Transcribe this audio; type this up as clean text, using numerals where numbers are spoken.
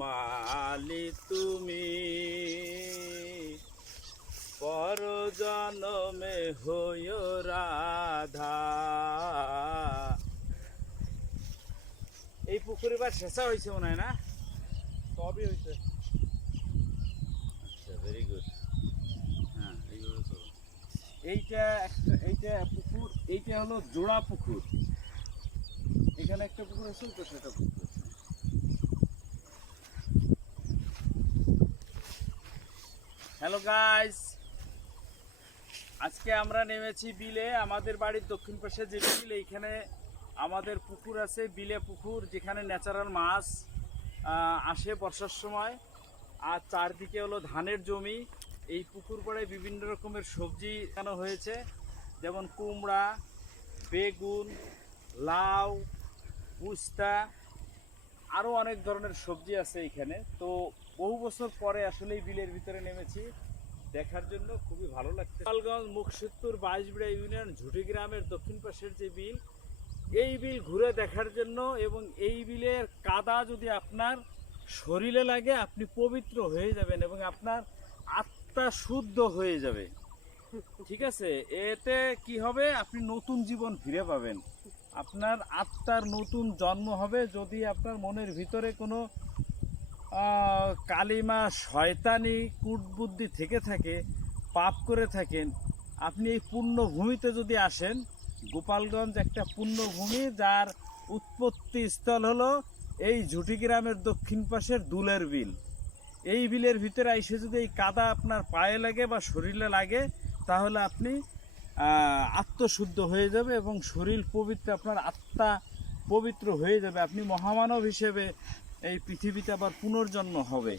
মালি তুমি, পর জনমে হইও রাধা। এই পুকুরে বা শেষা হয়েছে মনে হয় না? সবই হয়েছে। আচ্ছা, ভেরি গুড। হ্যাঁ, এইভাবে করো। এইটা পুকুর, এইটা হলো জোড়া পুকুর। এখানে একটা পুকুর আছে, তো সেটা পুকুর আছে। হ্যালো গাইস, আজকে আমরা নেমেছি বিলে। আমাদের বাড়ির দক্ষিণ পাশে যে বিল, এইখানে আমাদের পুকুর আছে, বিলে পুকুর, যেখানে ন্যাচারাল মাছ আসে বর্ষার সময়। আর চারদিকে হলো ধানের জমি। এই পুকুর পাড়ে বিভিন্ন রকমের সবজি লাগানো হয়েছে, যেমন কুমড়া, বেগুন, লাউ, উস্তা, আরও অনেক ধরনের সবজি আছে এইখানে। তো বহু বছর পরে আসলে এই বিলের ভিতরে নেমেছি দেখার জন্য, খুবই ভালো লাগছে। গোপালগঞ্জ মুকসুদপুর 22 বিড়া ইউনিয়ন ঝুটি গ্রামের দক্ষিণ পাশের যে বিল, এই বিল ঘুরে দেখার জন্য, এবং এই বিলের কাদা যদি আপনার শরীরে লাগে আপনি পবিত্র হয়ে যাবেন এবং আপনার আত্মা শুদ্ধ হয়ে যাবে। ঠিক আছে, এতে কি হবে, আপনি নতুন জীবন ফিরে পাবেন, আপনার আত্মার নতুন জন্ম হবে। যদি আপনার মনের ভিতরে কোনো কালিমা, শয়তানি, কূটবুদ্ধি থেকে থাকে, পাপ করে থাকেন, আপনি এই পুণ্যভূমিতে যদি আসেন, গোপালগঞ্জ একটা পুণ্যভূমি, যার উৎপত্তি স্থল হলো এই ঝুটি গ্রামের দক্ষিণ পাশের দুলের বিল। এই বিলের ভিতরে এসে যদি এই কাদা আপনার পায়ে লাগে বা শরীরে লাগে, তাহলে আপনি আত্মশুদ্ধ হয়ে যাবে এবং শরীর পবিত্র, আপনার আত্মা পবিত্র হয়ে যাবে। আপনি মহামানব হিসেবে এই পৃথিবীতে আবার পুনর্জন্ম হবে।